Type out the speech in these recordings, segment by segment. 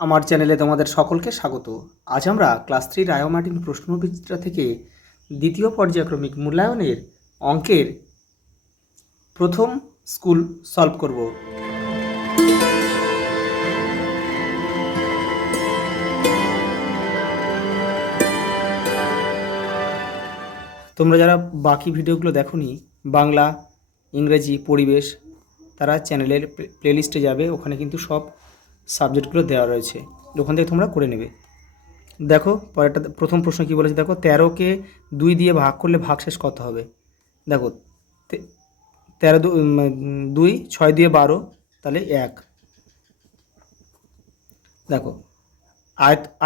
আমার চ্যানেলে তোমাদের সকলকে স্বাগত। আজ আমরা ক্লাস 3 রায়োমার্টিন প্রশ্নবিচিত্রা থেকে দ্বিতীয় পর্যায়ক্রমিক মূল্যায়নের অঙ্কের প্রথম স্কুল সলভ করব। তোমরা যারা বাকি ভিডিওগুলো দেখোনি, বাংলা, ইংরেজি, পরিবেশ, তারা চ্যানেলের প্লেলিস্টে যাবে, ওখানে কিন্তু সব সাবজেক্টগুলো দেওয়া রয়েছে, ওখান থেকে তোমরা করে নেবে। দেখো পরেরটা, প্রথম প্রশ্ন কি বলেছে দেখো, 13কে 2 দিয়ে ভাগ করলে ভাগশেষ কত হবে। দেখো 13 2 6 দিয়ে 12, তাহলে 1। দেখো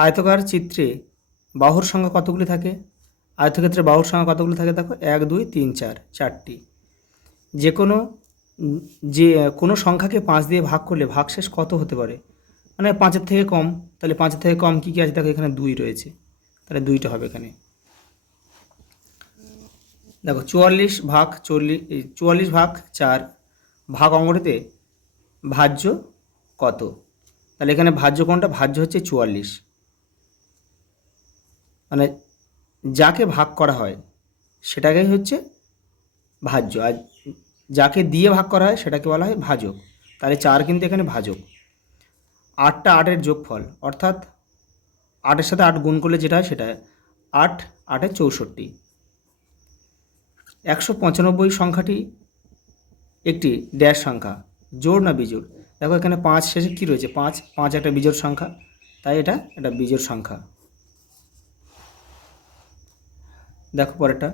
আয়তকার চিত্রে বাহুর সংখ্যা কতগুলি থাকে, আয়তক্ষেত্রে বাহুর সংখ্যা কতগুলি থাকে, দেখো 1 2 3 4, 4টি। যে কোনো সংখ্যাকে 5 দিয়ে ভাগ করলে ভাগশেষ কত হতে পারে, মানে 5-এর থেকে কম। তাহলে 5-এর থেকে কম কী কী আছে দেখো, এখানে 2 রয়েছে, তাহলে 2টা হবে এখানে। দেখো 44 ভাগ 4 ভাগ অঙ্কটিতে ভাজ্য কত। তাহলে এখানে ভাজ্য কোনটা, ভাজ্য হচ্ছে 44, মানে যাকে ভাগ করা হয় সেটাকেই হচ্ছে ভাজ্য, আর যাকে দিয়ে ভাগ করা হয় সেটাকে বলা হয় ভাজক। তাহলে 4 কিন্তু এখানে ভাজক। 8টা 8-এর যোগফল, অর্থাৎ 8-এর সাথে 8 গুণ করলে যেটা হয় সেটা 8 8-এ 64। 195 সংখ্যাটি একটি ড্যাশ সংখ্যা, জোড় না বিজোড়। দেখো এখানে 5 শেষে কী রয়েছে, 5 5 একটা বিজোড় সংখ্যা, তাই এটা বিজোড় সংখ্যা। দেখো পরেরটা,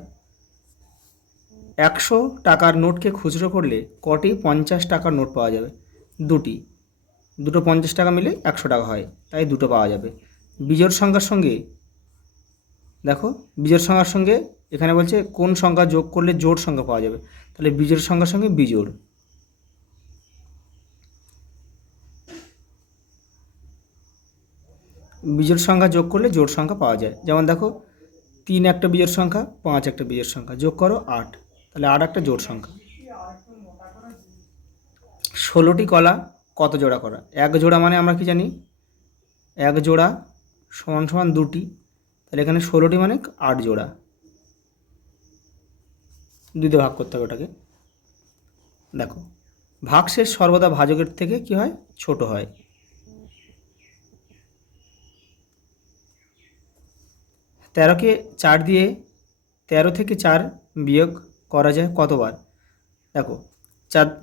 100 টাকার নোটকে খুচরো করলে কটি 50 টাকার নোট পাওয়া যাবে। দুটো 50 টাকা মিলে 100 টাকা হয়, তাই দুটো পাওয়া যাবে। বিজোড় সংখ্যার সঙ্গে, দেখো বিজোড় সংখ্যার সঙ্গে এখানে বলছে কোন সংখ্যা যোগ করলে জোড় সংখ্যা পাওয়া যাবে, তাহলে বিজোড় সংখ্যার সঙ্গে বিজোড়। বিজোড় সংখ্যা যোগ করলে জোড় সংখ্যা পাওয়া যায়। যেমন দেখো 3 একটা বিজোড় সংখ্যা, 5 একটা বিজোড় সংখ্যা, যোগ করো 8, তাহলে 8 একটা জোড় সংখ্যা। 16টি কলা কত জোড়া করা। 1 জোড়া মানে আমরা কি জানি, 1 জোড়া সমান সমান 2টি, তাহলে এখানে 16টি মানে 8 জোড়া, 2 দিয়ে ভাগ করতে হবে ওটাকে। দেখো ভাগশেষ সর্বদা ভাজকের থেকে কি হয়, ছোট হয়। 13কে 4 দিয়ে 13 থেকে 4 বিয়োগ করা যায় কতবার। দেখো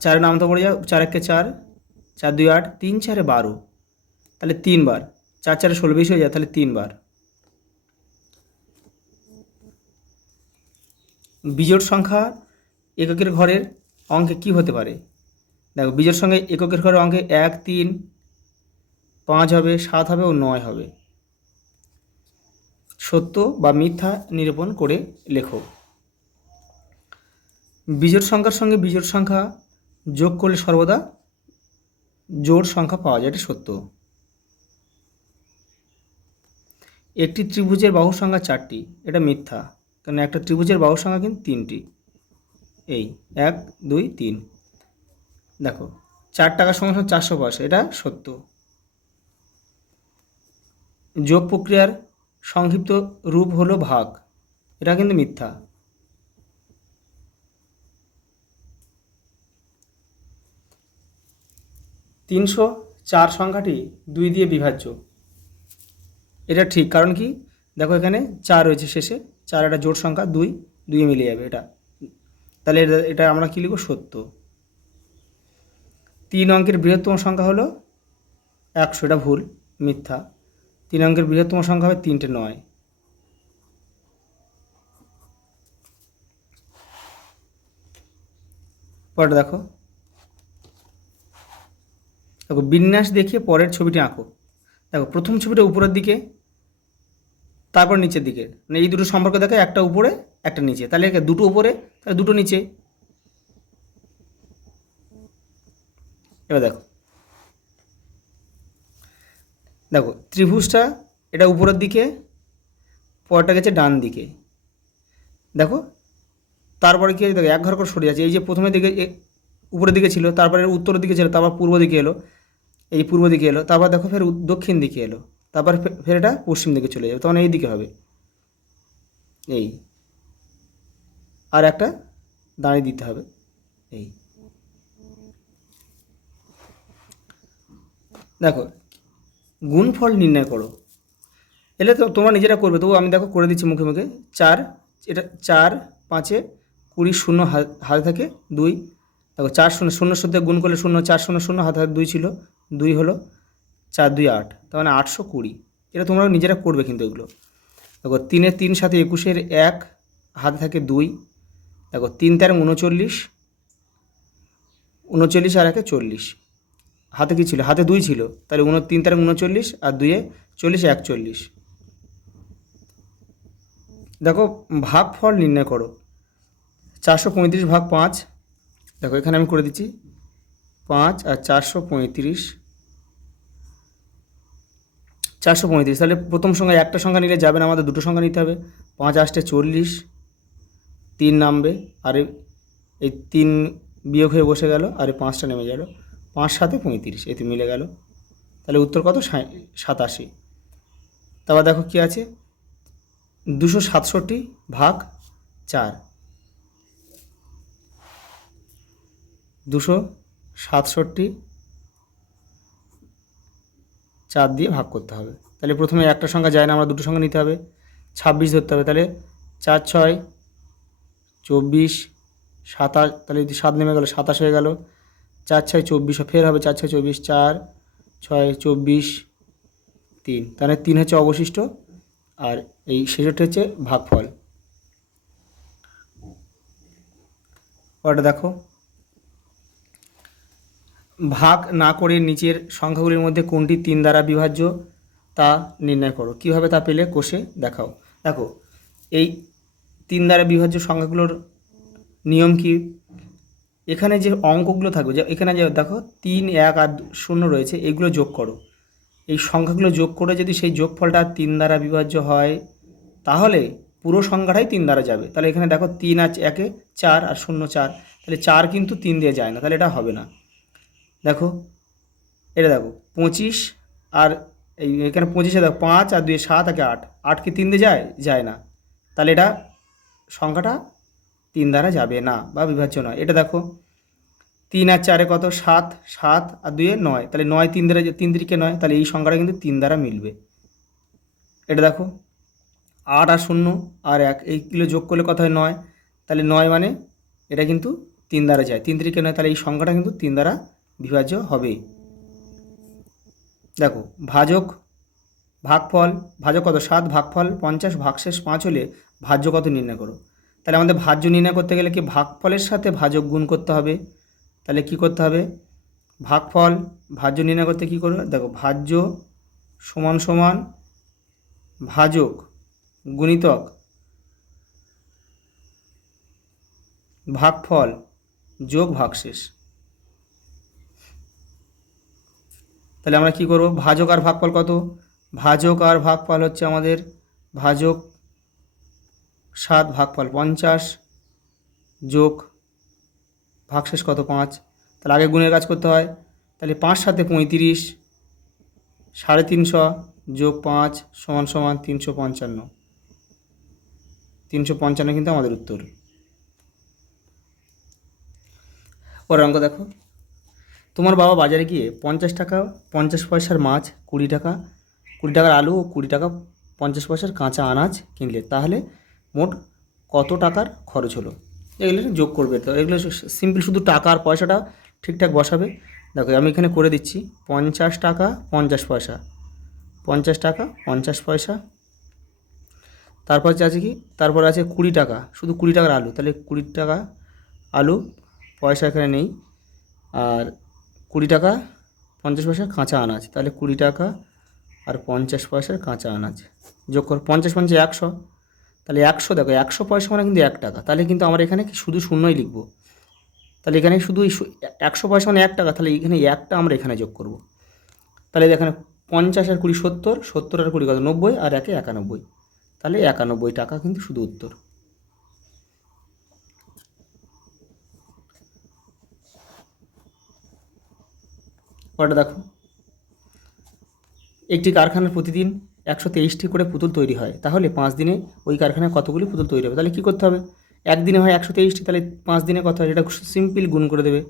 4 নাম তো পড়ে যাও, 4 1 4, 4 2 8, 3 4 12, তাহলে 3 বার। 4 4 16 20 হয়ে যায়, তাহলে 3 বার। বিজোড় সংখ্যা এককের ঘরের অঙ্কে কি হতে পারে। দেখো বিজোড় সংখ্যা এককের ঘরের অঙ্কে 1 3 5 হবে, 7 হবে ও 9 হবে। সত্য বা মিথ্যা নিরূপণ করে লেখো। বিজোড় সংখ্যার সঙ্গে বিজোড় সংখ্যা যোগ করলে সর্বদা জোড় সংখ্যা পাওয়া যায়, এটা সত্য। একটি ত্রিভুজের বাহুর সংখ্যা 4টি, এটা মিথ্যা, কারণ একটা ত্রিভুজের বাহুর সংখ্যা কিন্তু 3টি, এই 1 2 3। দেখো 4 টাকা সমান 400 পয়সা, এটা সত্য। যোগ প্রক্রিয়ার সংক্ষিপ্ত রূপ হলো ভাগ, এটা কিন্তু মিথ্যা। তিনশো 4 সংখ্যাটি 2 দিয়ে বিভাজ্য, এটা ঠিক। কারণ কি, দেখো এখানে 4 রয়েছে শেষে, 4 একটা জোড় সংখ্যা, 2 2 মিলে যাবে এটা, তাহলে এটা আমরা কী লিখব, সত্য। 3 অঙ্কের বৃহত্তম সংখ্যা হলো 100, এটা ভুল, মিথ্যা। 3 অঙ্কের বৃহত্তম সংখ্যা হবে 3টে 9। পরেরটা দেখো, বিন্যাস দেখিয়ে পরের ছবিটি আঁকো। দেখো প্রথম ছবিটা উপরের দিকে, তারপর নিচের দিকে, মানে এই দুটো সম্পর্ক দেখো, একটা উপরে একটা নিচে, তাহলে দুটো উপরে তাহলে দুটো নিচে। এবার দেখো দেখো ত্রিভুজটা এটা উপরের দিকে, পরটা গেছে ডান দিকে। দেখো তারপরে কি দেখো এক ঘর করে সরে যাচ্ছে, এই যে প্রথমে দিকে উপরের দিকে ছিল, তারপরে উত্তরের দিকে ছিল, তারপর পূর্ব দিকে এলো, এই পূর্ব দিকে এলো, তারপর দেখো ফের দক্ষিণ দিকে এলো, তারপর ফের এটা পশ্চিম দিকে চলে যাবে, তখন এই দিকে হবে এই, আর একটা দাঁড়িয়ে দিতে হবে এই। দেখো গুণফল নির্ণয় করো, এলে তো তোমরা নিজেরা করবে, তবু আমি দেখো করে দিচ্ছি মুখে মুখে। 4, এটা 4 5 20, শূন্য হাতে থাকে 2, দেখো 4 শূন্য শূন্যর সাথে গুণ করলে 0, 4 0 0 হাতে হাতে 2 ছিল, 2 হলো 4 2 8, তার মানে 820। এটা তোমরা নিজেরা করবে কিন্তু এগুলো। দেখো 3 3 সাথে 21, 1 হাতে থাকে 2, দেখো 3 13 39, 39 আর 1 40, হাতে কী ছিল, হাতে 2 ছিল, তাহলে 3 13 39 আর 2 40, 41। দেখো ভাগফল নির্ণয় করো, 435 ভাগ 5, দেখো এখানে আমি করে দিচ্ছি 5 আর 435, 435, তাহলে প্রথম সংখ্যা একটা সংখ্যা নিলে যাবে না, আমাদের দুটো সংখ্যা নিতে হবে। 5 8 40, 3 নামবে, আর এই 3 বিয়োগ হয়ে বসে গেল, আর এই 5টা নেমে গেল, 5 7 35, এতে মিলে গেল, তাহলে উত্তর কত, 87। তারপর দেখো কী আছে, 267 ভাগ 4, 267 4 দিয়ে ভাগ করতে হবে, তাহলে প্রথমে একটা সংখ্যা যায় না, আমরা দুটো সংখ্যা নিতে হবে, 26 ধরতে হবে, তাহলে 4 6 24, 27, তাহলে যদি 7 নেমে গেল 27 হয়ে গেল, 4 6 24, ফের হবে 4 6 24, 4 6 24 3, তাহলে 3 হচ্ছে অবশিষ্ট, আর এই শেষটা হচ্ছে ভাগফল। ওটা দেখো, ভাগ না করে নিচের সংখ্যাগুলির মধ্যে কোনটি 3 দ্বারা বিভাজ্য তা নির্ণয় করো। কীভাবে তা পেলে কষে দেখাও। দেখো এই 3 দ্বারা বিভাজ্য সংখ্যাগুলোর নিয়ম কি, এখানে যে অঙ্কগুলো থাকবে, যে এখানে যে দেখো 3 1 আর 0 রয়েছে, এগুলো যোগ করো, এই সংখ্যাগুলো যোগ করে যদি সেই যোগফলটা 3 দ্বারা বিভাজ্য হয়, তাহলে পুরো সংখ্যাটাই 3 দ্বারা যাবে। তাহলে এখানে দেখো 3 আর 1 4 আর 0 4, তাহলে 4 কিন্তু 3 দিয়ে যায় না, তাহলে এটা হবে না। দেখো এটা দেখো 25, আর এই এখানে 25-এ দেখো 5 আর 2 7 আর 8, 8 কি 3 দিয়ে যায়, যায় না, তাহলে এটা সংখ্যাটা 3 দ্বারা যাবে না বা বিভাজ্য নয়। এটা দেখো 3 আর 4 কত, 7, 7 আর 2 9, তাহলে 9 3 দ্বারা, 3 3 9, তাহলে এই সংখ্যাটা কিন্তু 3 দ্বারা মিলবে। এটা দেখো 8 আর 0 আর 1, এইগুলো যোগ করলে কত হয় 9, তাহলে 9 মানে এটা কিন্তু 3 দ্বারা যায়, 3 3 9, তাহলে এই সংখ্যাটা কিন্তু 3 দ্বারা বিভাজ্য হবে। দেখো ভাজক ভাগফল, ভাজক কত 7, ভাগফল 50, ভাগশেষ 5 হলে ভাজ্য কত নির্ণয় করো। তাহলে আমাদের ভাজ্য নির্ণয় করতে গেলে কি ভাগফলের সাথে ভাজক গুণ করতে হবে। তাহলে কি করতে হবে, ভাগফল ভাজ্য নির্ণয় করতে কি করবে, দেখো ভাজ্য সমান সমান ভাজক গুণিতক ভাগফল যোগ ভাগশেষ। তাহলে আমরা কি করব, ভাজক আর ভাগফল কত, ভাজক আর ভাগফল হচ্ছে আমাদের ভাজক 7, ভাগফল 50 যোগ ভাগশেষ কত 5, তাহলে আগে গুণের কাজ করতে হয়, তাহলে 5 7 35, 350 যোগ 5 সমান সমান 355, 355 কিন্তু আমাদের উত্তর। পরের অঙ্ক দেখো, তোমার বাবা বাজারে গিয়ে 50 টাকা 50 পয়সার মাছ, 20 টাকার আলু ও 20 টাকা 50 পয়সার কাঁচা আনাজ কিনলে, তাহলে মোট কত টাকার খরচ হলো। এগুলো যোগ করবে, তো এগুলো সিম্পল, শুধু টাকা আর পয়সাটা ঠিকঠাক বসাবে। দেখো আমি এখানে করে দিচ্ছি 50 টাকা 50 পয়সা, 50 টাকা 50 পয়সা, তারপর আছে কি, তারপর আছে 20 টাকা, শুধু 20 টাকার আলু, তাহলে 20 টাকা আলু, পয়সা এখানে নেই, আর 20 টাকা 50 পয়সা কাঁচা আনাজ, তাহলে 20 টাকা আর 50 পয়সার কাঁচা আনাজ যোগ কর, 50 50 100, তাহলে 100, দেখো 100 পয়সা মানে কিন্তু 1 টাকা, তাহলে কিন্তু আমরা এখানে শুধু শূন্যই লিখব, তাহলে এখানে শুধু 100 পয়সা মানে 1 টাকা, তাহলে এখানে 1টা আমরা এখানে যোগ করব, তাহলে এখানে 50 আর 20 70, 70 আর 20 কত 90, আর 1 91, তাহলে 91 টাকা কিন্তু শুধু উত্তর। ওটা দেখো একটি কারখানার প্রতিদিন 123টি করে পুতুল তৈরি হয়, তাহলে 5 দিনে ওই কারখানায় কতগুলি পুতুল তৈরি হবে? তাহলে কী করতে হবে? একদিনে হয় 123টি, তাহলে 5 দিনে কত হয়? এটা সিম্পল গুণ করে দেবে,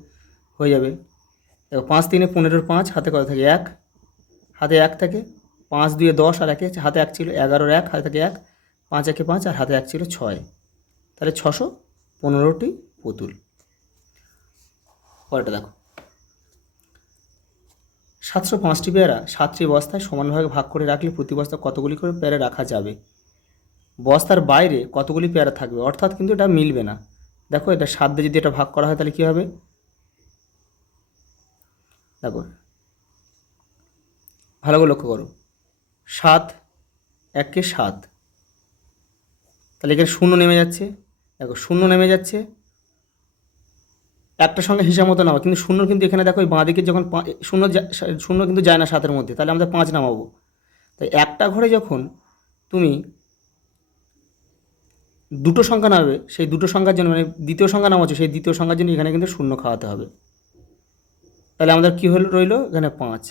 হয়ে যাবে। দেখো 5 3 15 5, হাতে কত থাকে? 1, হাতে 1 থাকে। 5 2 10 আর 1 হাতে 1 ছিল, 11 1 হাতে থাকে 1, 5 1 5 আর হাতে 1 ছিল 6, তাহলে 615টি পুতুল। পরেরটা দেখো, 705টি পেয়ারা 7টি বস্তায় সমানভাবে ভাগ করে রাখলে প্রতি বস্তা কতগুলি করে পেয়ারা রাখা যাবে? বস্তার বাইরে কতগুলি পেয়ারা থাকবে, অর্থাৎ কিন্তু এটা মিলবে না। দেখো এটা 7 দিয়ে যদি এটা ভাগ করা হয় তাহলে কী হবে? দেখো ভালো করে লক্ষ্য করো, 7 1 7, তাহলে এখানে শূন্য নেমে যাচ্ছে। দেখো শূন্য নেমে যাচ্ছে, একটা সঙ্গে হিসাব মতো নামা, কিন্তু শূন্য কিন্তু এখানে দেখো বাঁ দিকে যখন শূন্য কিন্তু যায় না 7-এর মধ্যে, তাহলে আমরা 5 নামাবো। তাই একটা ঘরে যখন তুমি দুটো সংখ্যা নামবে, সেই দুটো সংখ্যার জন্য মানে দ্বিতীয় সংখ্যা নামাচ্ছ, সেই দ্বিতীয় সংখ্যার জন্য এখানে কিন্তু শূন্য খাওয়াতে হবে। তাহলে আমাদের কী রইলো এখানে 5।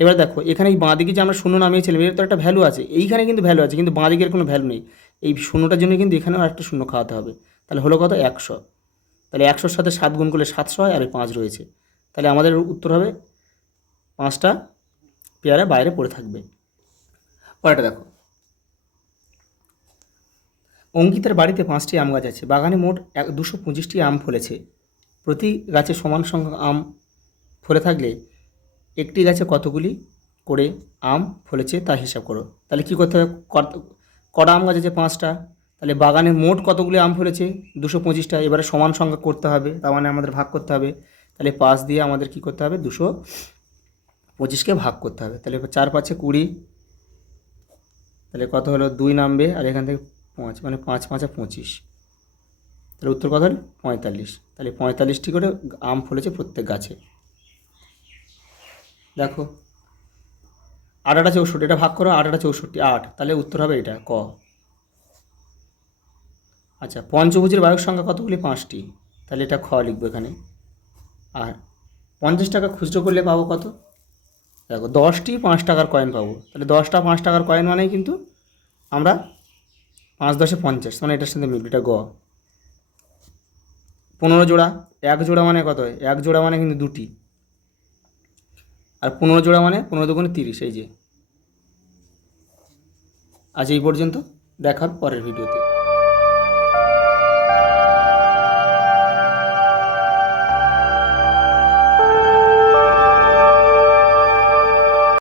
এবার দেখো এখানে এই বাঁ দিকে যে আমরা শূন্য নামিয়েছিলাম এর তো একটা ভ্যালু আছে, এইখানে কিন্তু ভ্যালু আছে, কিন্তু বাঁ দিকের কোনো ভ্যালু নেই। এই শূন্যটার জন্য কিন্তু এখানেও একটা শূন্য খাওয়াতে হবে। তাহলে হলো কত? 100। তাহলে 100-র সাথে 7 গুণ করলে 700 হয়, আর 5 রয়েছে। তাহলে আমাদের উত্তর হবে 5টা পেয়ারা বাইরে পড়ে থাকবে। পরেরটা দেখো, অঙ্কিতার বাড়িতে 5টি আম গাছ আছে, বাগানে মোট 225টি আম ফলেছে। প্রতি গাছে সমান সংখ্যক আম ফলে থাকলে একটি গাছে কতগুলি করে আম ফলেছে তা হিসাব করো। তাহলে কী করতে হবে? কটা আম গাছ আছে? 5টা। তাহলে বাগানে মোট কতগুলি আম ফলেছে? 225টা। এবারে সমান সংখ্যা করতে হবে, তার মানে আমাদের ভাগ করতে হবে। তাহলে 5 দিয়ে আমাদের কী করতে হবে? 225কে ভাগ করতে হবে। তাহলে 4 5 20, তাহলে কত হলো? 2 নামবে, আর এখান থেকে 5, মানে 5 5 25। তাহলে উত্তর কত হলো? 45। তাহলে 45টি করে আম ফলেছে প্রত্যেক গাছে। দেখো 8 8 64, এটা ভাগ করো, 8 8 64 8, তাহলে উত্তর হবে এটা ক। আচ্ছা, পঞ্চভুজের বায়ুর সংখ্যা কতগুলি? 5টি, তাহলে এটা খ লিখবো এখানে। আর 50 টাকা খুচরো করলে পাবো কত? দেখো 10টি 5 টাকার কয়েন পাবো, তাহলে 10টা 5 টাকার কয়েন মানেই কিন্তু আমরা 5 10 50, মানে এটার সাথে মিলবে, এটা গ। 15 জোড়া, 1 জোড়া মানে কত হয়? 1 জোড়া মানে কিন্তু 2টি, আর 15 জোড়া মানে 15 দুগুণে 30। এই যে আজ এই পর্যন্ত, দেখার পরের ভিডিওতে।